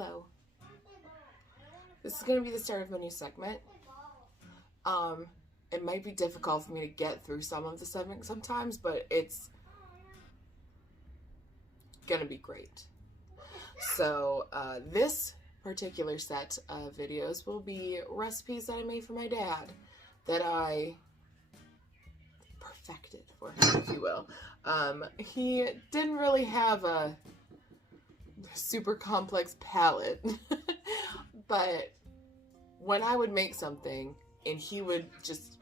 Hello. This is going to be the start of a new segment. It might be difficult for me to get through some of the segments sometimes, but it's going to be great. So this particular set of videos will be recipes that I made for my dad that I perfected for him, if you will. He didn't really have a super complex palate, but when I would make something and he would just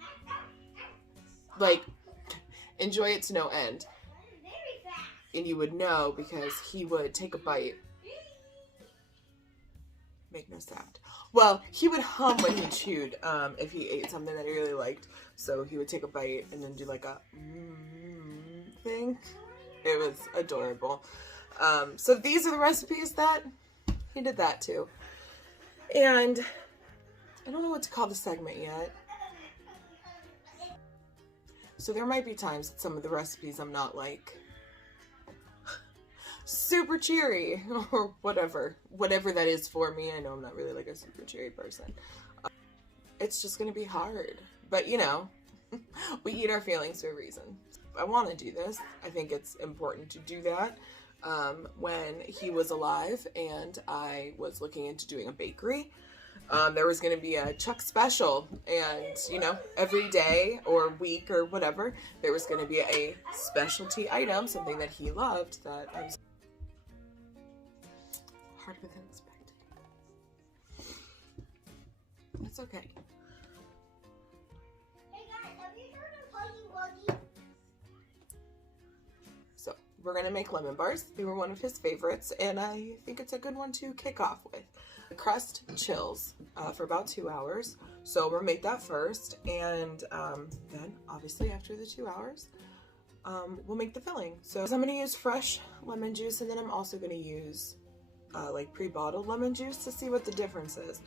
like enjoy it to no end, and you would know because he would take a bite, make no sound. Well, he would hum when he chewed if he ate something that he really liked. So he would take a bite and then do like a thing. It was adorable. So these are the recipes that he did that too. And I don't know what to call the segment yet. So there might be times that some of the recipes I'm not like super cheery or whatever that is for me. I know I'm not really like a super cheery person. It's just gonna be hard, but you know, we eat our feelings for a reason. I want to do this. I think it's important to do that. When he was alive and I was looking into doing a bakery, there was going to be a Chuck special, and you know, every day or week or whatever, there was going to be a specialty item, something that he loved that I was harder than expected. That's okay. Hey guys, have you heard of Huggy Wuggy? So we're going to make lemon bars. They were one of his favorites, and I think it's a good one to kick off with. The crust chills for about 2 hours, so we'll make that first, and then obviously after the 2 hours, we'll make the filling. So I'm going to use fresh lemon juice, and then I'm also going to use like pre-bottled lemon juice to see what the difference is,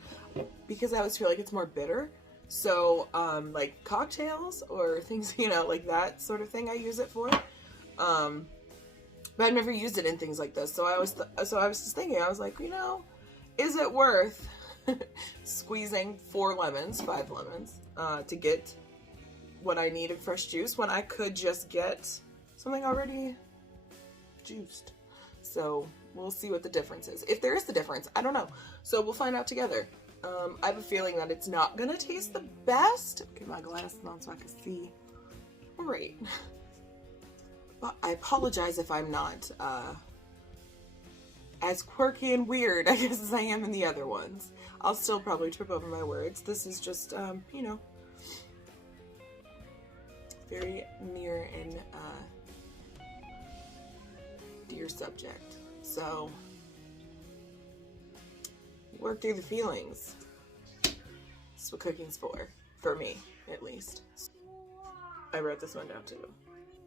because I always feel like it's more bitter. So like cocktails or things, you know, like that sort of thing I use it for. But I've never used it in things like this, so I was just thinking, I was like, you know, is it worth squeezing 5 lemons, to get what I need in fresh juice when I could just get something already juiced? So we'll see what the difference is. If there is the difference, I don't know. So we'll find out together. I have a feeling that it's not gonna taste the best. Get my glasses on so I can see. All right. But I apologize if I'm not as quirky and weird, I guess, as I am in the other ones. I'll still probably trip over my words. This is just, you know, very near and dear subject. So, work through the feelings. That's what cooking's for me, at least. I wrote this one down too.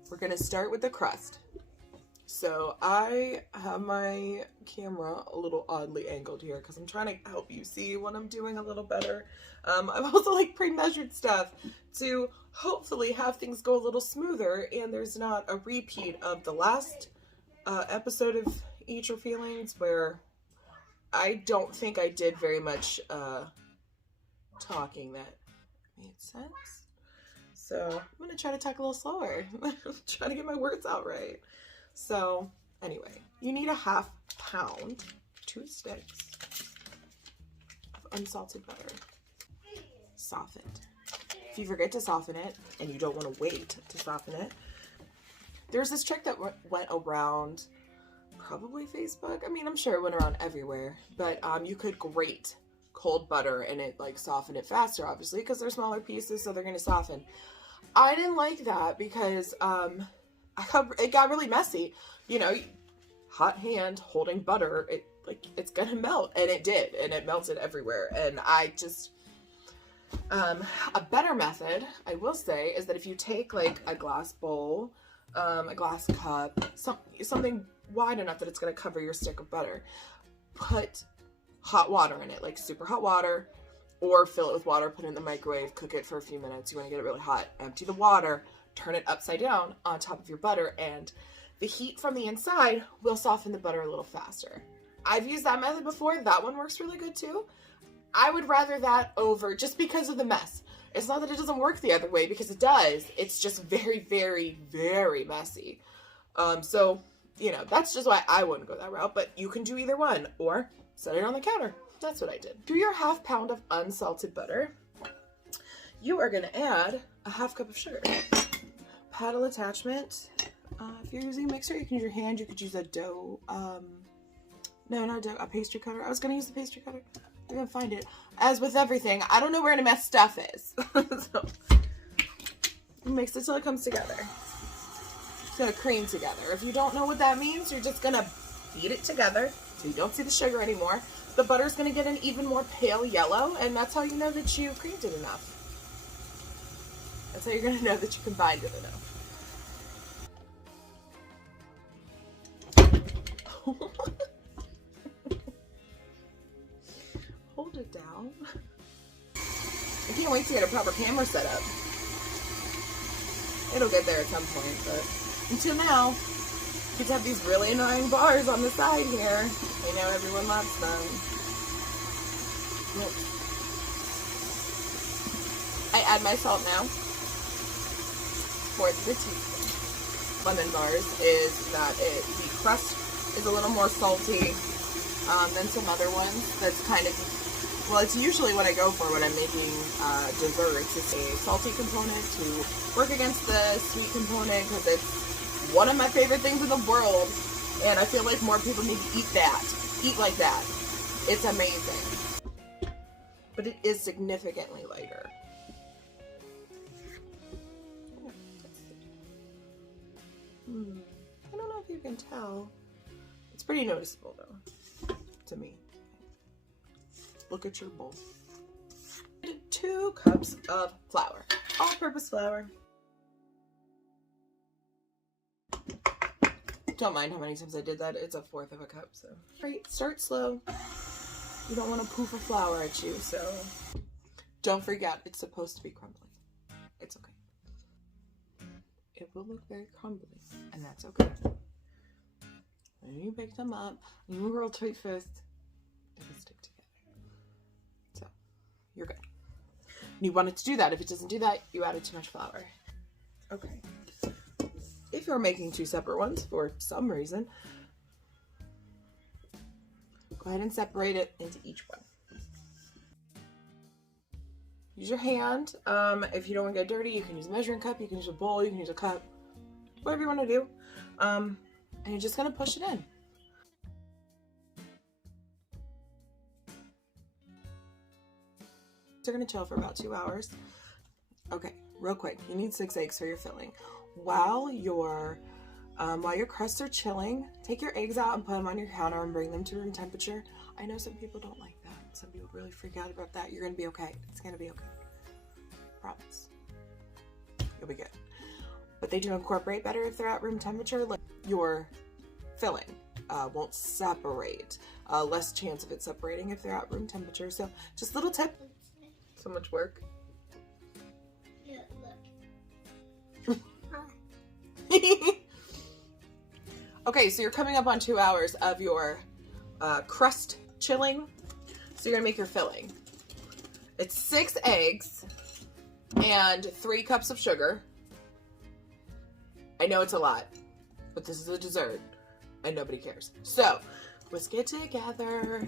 We're gonna start with the crust. So I have my camera a little oddly angled here because I'm trying to help you see what I'm doing a little better. I've also like pre-measured stuff to hopefully have things go a little smoother and there's not a repeat of the last episode of Eat Your Feelings, where I don't think I did very much talking that made sense. So I'm gonna try to talk a little slower. Try to get my words out right. So anyway, you need a 1/2 pound, 2 sticks of unsalted butter, softened. If you forget to soften it and you don't want to wait to soften it, there's this trick that went around probably Facebook. I mean, I'm sure it went around everywhere, but you could grate cold butter and it like soften it faster, obviously, because they're smaller pieces, so they're going to soften. I didn't like that because it got really messy. You know, hot hand holding butter, it's gonna melt, and it did, and it melted everywhere. And I just a better method, I will say, is that if you take like a glass bowl, a glass cup, something wide enough that it's gonna cover your stick of butter, put hot water in it, like super hot water, or fill it with water, put it in the microwave, cook it for a few minutes. You want to get it really hot. Empty the water, turn it upside down on top of your butter, and the heat from the inside will soften the butter a little faster. I've used that method before. That one works really good too. I would rather that over, just because of the mess. It's not that it doesn't work the other way, because it does. It's just very, very, very messy. So, you know, that's just why I wouldn't go that route. But you can do either one, or set it on the counter. That's what I did. To your ½ pound of unsalted butter, you are going to add a ½ cup of sugar. Paddle attachment. If you're using a mixer, you can use your hand. You could use a dough. No, not a dough. A pastry cutter. I was going to use the pastry cutter. I'm going to find it. As with everything, I don't know where any of my stuff is. So, mix it till it comes together. It's going to cream together. If you don't know what that means, you're just going to beat it together so you don't see the sugar anymore. The butter's going to get an even more pale yellow, and that's how you know that you creamed it enough. That's how you're going to know that you combined it enough. Hold it down. I can't wait to get a proper camera set up. It'll get there at some point, but until now, kids have these really annoying bars on the side here. I know everyone loves them. Look. I add my salt now. For the teaspoon. Lemon bars is that the crust is a little more salty than some other ones. That's kind of, well, it's usually what I go for when I'm making desserts. It's a salty component to work against the sweet component, because it's one of my favorite things in the world, and I feel like more people need to eat that. Eat like that. It's amazing. But it is significantly lighter. I don't know if you can tell. It's pretty noticeable though, to me. Look at your bowl. 2 cups of flour, all-purpose flour. Don't mind how many times I did that. It's 1/4 of a cup, so. Right, start slow. You don't want to poof of flour at you, so. Don't forget, it's supposed to be crumbly. It's okay. It will look very crumbly, and that's okay. When you pick them up, you roll tight first, they can stick together. So, you're good. And you want it to do that. If it doesn't do that, you added too much flour. Okay. If you're making 2 separate ones for some reason, go ahead and separate it into each one. Use your hand. If you don't want to get dirty, you can use a measuring cup, you can use a bowl, you can use a cup, whatever you want to do. And you're just going to push it in. They're going to chill for about 2 hours. Okay, real quick, you need 6 eggs for your filling. While your crusts are chilling, take your eggs out and put them on your counter and bring them to room temperature. I know some people don't like that. Some people really freak out about that. You're going to be okay. It's going to be okay. Promise. You'll be good. But they do incorporate better if they're at room temperature. Like your filling won't separate. Less chance of it separating if they're at room temperature. So just a little tip. So much work. Yeah, look. Okay, so you're coming up on 2 hours of your crust chilling. So you're gonna make your filling. It's 6 eggs and 3 cups of sugar. I know it's a lot, but this is a dessert and nobody cares. So whisk it together.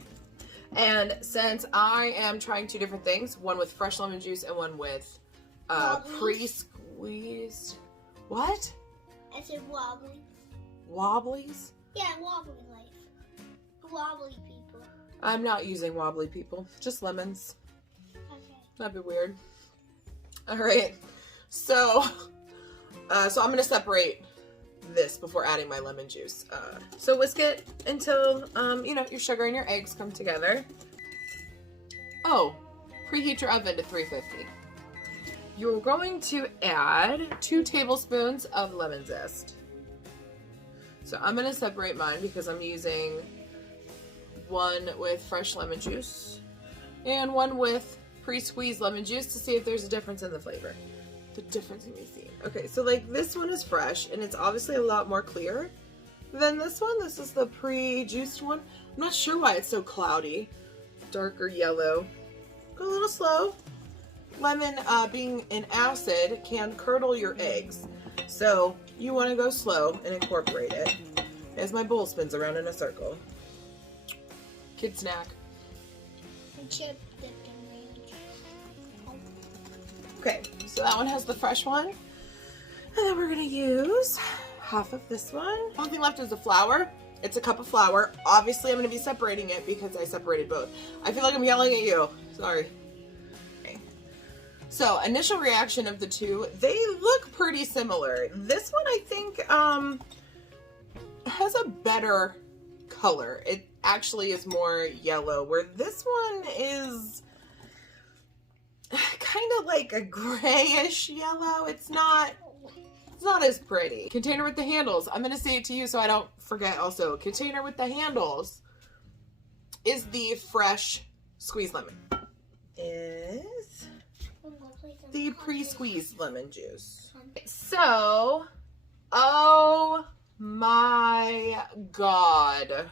And since I am trying 2 different things, one with fresh lemon juice and one with pre-squeezed. What? I said wobbly. Wobblies? Yeah, wobbly life. Wobbly people. I'm not using wobbly people, just lemons. Okay. That'd be weird. All right. So I'm going to separate this before adding my lemon juice. So whisk it until, your sugar and your eggs come together. Oh, preheat your oven to 350. You're going to add 2 tablespoons of lemon zest. So I'm going to separate mine because I'm using one with fresh lemon juice and one with pre-squeezed lemon juice to see if there's a difference in the flavor. The difference can be seen. Okay, so like this one is fresh and it's obviously a lot more clear than this one. This is the pre-juiced one. I'm not sure why it's so cloudy. Darker yellow. Go a little slow. Lemon, being an acid, can curdle your eggs. So you want to go slow and incorporate it. As my bowl spins around in a circle. Kid snack. Chip dipped in ranch. Okay, so that one has the fresh one. And then we're going to use half of this one. Only thing left is the flour. It's a cup of flour. Obviously, I'm going to be separating it because I separated both. I feel like I'm yelling at you. Sorry. Okay. So, initial reaction of the two, they look pretty similar. This one, I think, has a better color. It actually is more yellow, where this one is kind of like a grayish yellow. It's not as pretty. Container with the handles. I'm going to say it to you so I don't forget also. Container with the handles is the fresh squeezed lemon. Is the pre-squeezed lemon juice. So, oh my God.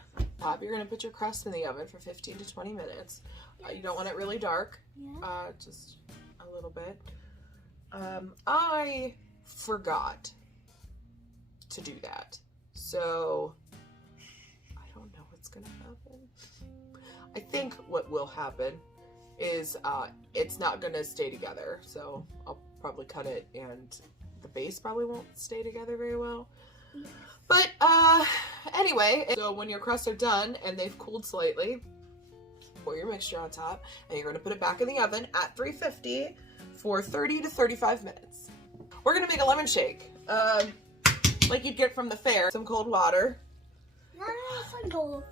You're going to put your crust in the oven for 15 to 20 minutes. You don't want it really dark. Yeah. Just a little bit. I forgot to do that. So, I don't know what's going to happen. I think what will happen is it's not going to stay together. So, I'll probably cut it and the base probably won't stay together very well. Yeah. But anyway, so when your crusts are done and they've cooled slightly, pour your mixture on top and you're going to put it back in the oven at 350 for 30 to 35 minutes. We're going to make a lemon shake, like you'd get from the fair. Some cold water. Nice and cold.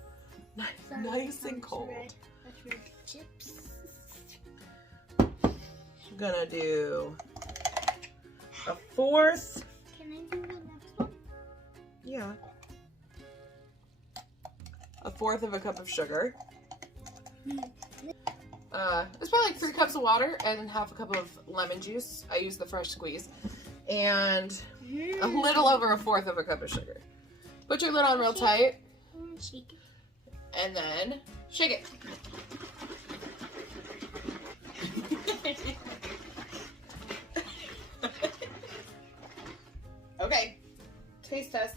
Nice and cold. That's red chips. I'm going to do a fourth. Can I do the next one? Yeah. A fourth of a cup of sugar. It's probably like 3 cups of water and half a cup of lemon juice. I use the fresh squeeze. And a little over a fourth of a cup of sugar. Put your lid on real tight. Shake it. And then shake it. Okay. Taste test.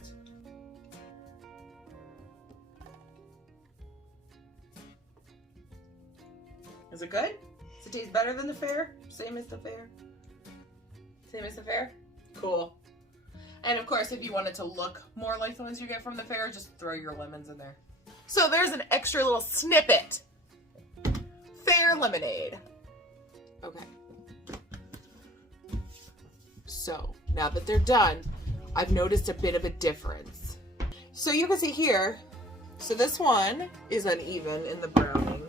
Is it good? Does it taste better than the fair? Same as the fair? Same as the fair? Cool. And of course, if you want it to look more like the ones you get from the fair, just throw your lemons in there. So there's an extra little snippet. Fair lemonade. Okay. So now that they're done, I've noticed a bit of a difference. So you can see here, so this one is uneven in the browning.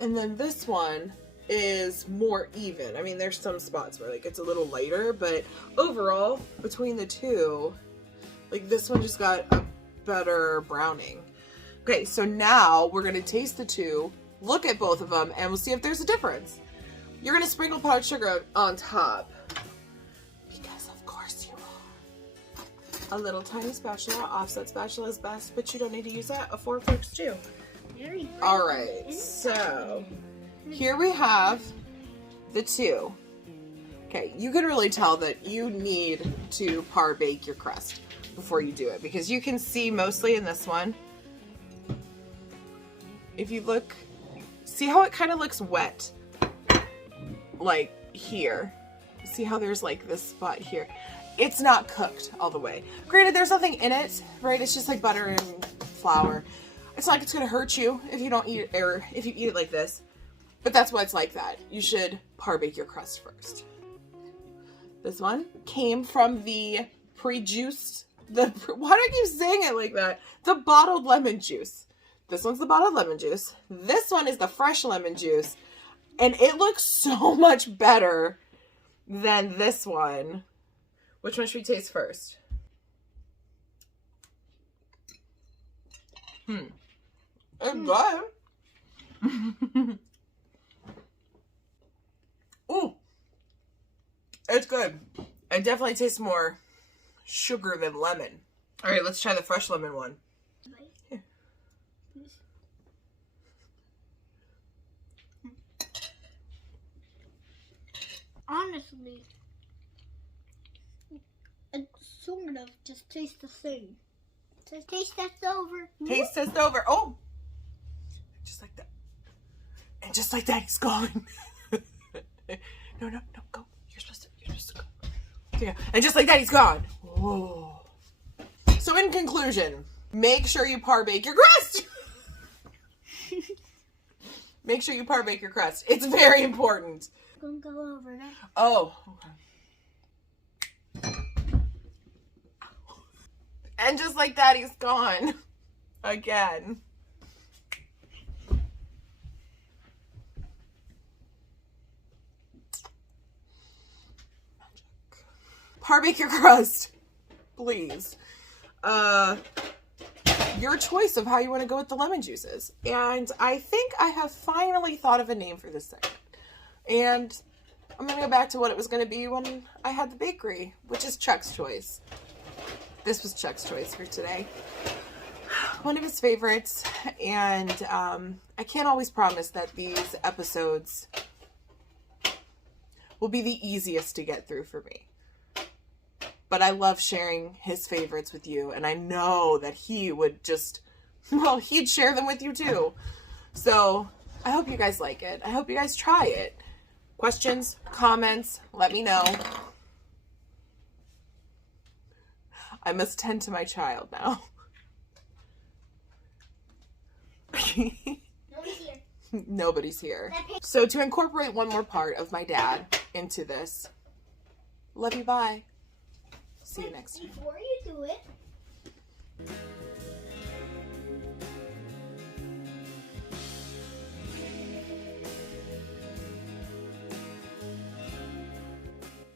And then this one is more even. I mean, there's some spots where like it's a little lighter, but overall, between the two, like this one just got a better browning. Okay, so now we're gonna taste the two, look at both of them, and we'll see if there's a difference. You're gonna sprinkle powdered sugar on top. Because of course you are. A little tiny spatula, offset spatula is best, but you don't need to use that. A fork works too. All right, so here we have the two. Okay, you can really tell that you need to par bake your crust before you do it because you can see mostly in this one. If you look, see how it kind of looks wet, like here. See how there's like this spot here. It's not cooked all the way. Granted, there's nothing in it, right? It's just like butter and flour. It's not like it's gonna hurt you if you don't eat it, or if you eat it like this. But that's why it's like that. You should par bake your crust first. This one came from the pre-juiced, why do I keep saying it like that? The bottled lemon juice. This one's the bottled lemon juice. This one is the fresh lemon juice. And it looks so much better than this one. Which one should we taste first? It's good. Ooh. It's good. It definitely tastes more sugar than lemon. All right, let's try the fresh lemon one. Here. honestly, it sort of just tastes the same. So taste test over. Taste test over. Oh, just like that. And just like that, he's gone. No, go. You're supposed to go. Yeah. And just like that, he's gone. Whoa. So in conclusion, make sure you par bake your crust. Make sure you par bake your crust. It's very important. I'm gonna go over that. Oh, okay. And just like that, he's gone. Again. Par bake your crust, please. Your choice of how you want to go with the lemon juices. And I think I have finally thought of a name for this segment. And I'm going to go back to what it was going to be when I had the bakery, which is Chuck's choice. This was Chuck's choice for today. One of his favorites. And I can't always promise that these episodes will be the easiest to get through for me. But I love sharing his favorites with you. And I know that he would just, well, he'd share them with you too. So I hope you guys like it. I hope you guys try it. Questions, comments, let me know. I must tend to my child now. Nobody's here. Nobody's here. So to incorporate one more part of my dad into this, love you, bye. See you next time. Before you do it,